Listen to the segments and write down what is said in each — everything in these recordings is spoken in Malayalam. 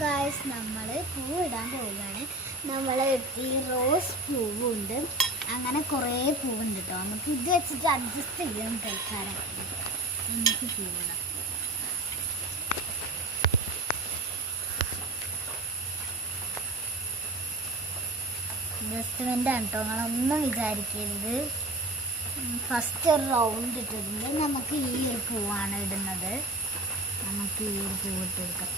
ഗായ്സ്, നമ്മൾ പൂവിടാൻ പോവുകയാണ്. നമ്മൾ ഈ റോസ് പൂവുണ്ട്, അങ്ങനെ കുറേ പൂവുണ്ട് കേട്ടോ. നമുക്ക് ഇത് വെച്ചിട്ട് അഡ്ജസ്റ്റ് ചെയ്യാം. തൽക്കാലം നമുക്ക് പൂവിടാം. ഇൻവെസ്റ്റ്മെൻ്റ് ആണ് കേട്ടോ, നിങ്ങളൊന്നും വിചാരിക്കരുത്. ഫസ്റ്റ് ഒരു റൗണ്ട് ഇട്ടിട്ടുണ്ട്. നമുക്ക് ഈ ഒരു പൂവാണ് ഇടുന്നത്. നമുക്ക് ഈ ഒരു പൂവിട്ടെടുക്കാം.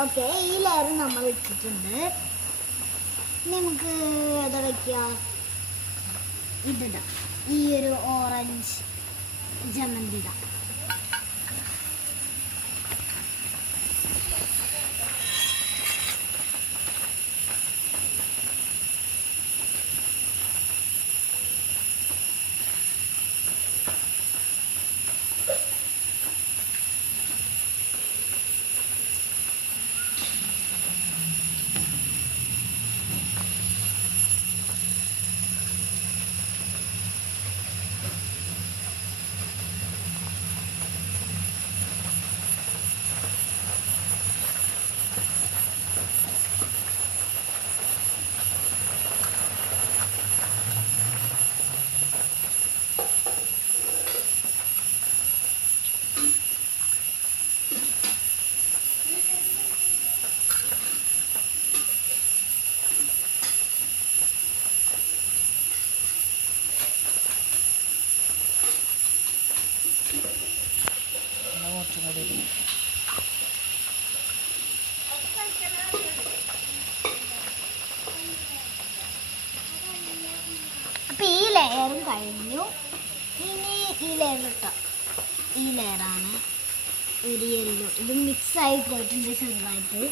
ഓക്കെ, ഈ ലെയർ നമ്മൾ ഇട്ടിട്ടുണ്ട്. നമുക്ക് ഏതാ വയ്ക്കുക? ഇതിടാം. ഈ ഒരു ഓറഞ്ച് ജമന്തി ഇടാം. അപ്പം ഈ ലെയറും കഴിഞ്ഞു. ഇനി ഈ ലെയർ ഇട്ടോ. ഈ ലെയറാണ് ഒരു യെല്ലോ. ഇത് മിക്സ് ആയി പോയിട്ടുണ്ട് ചെറുതായിട്ട്.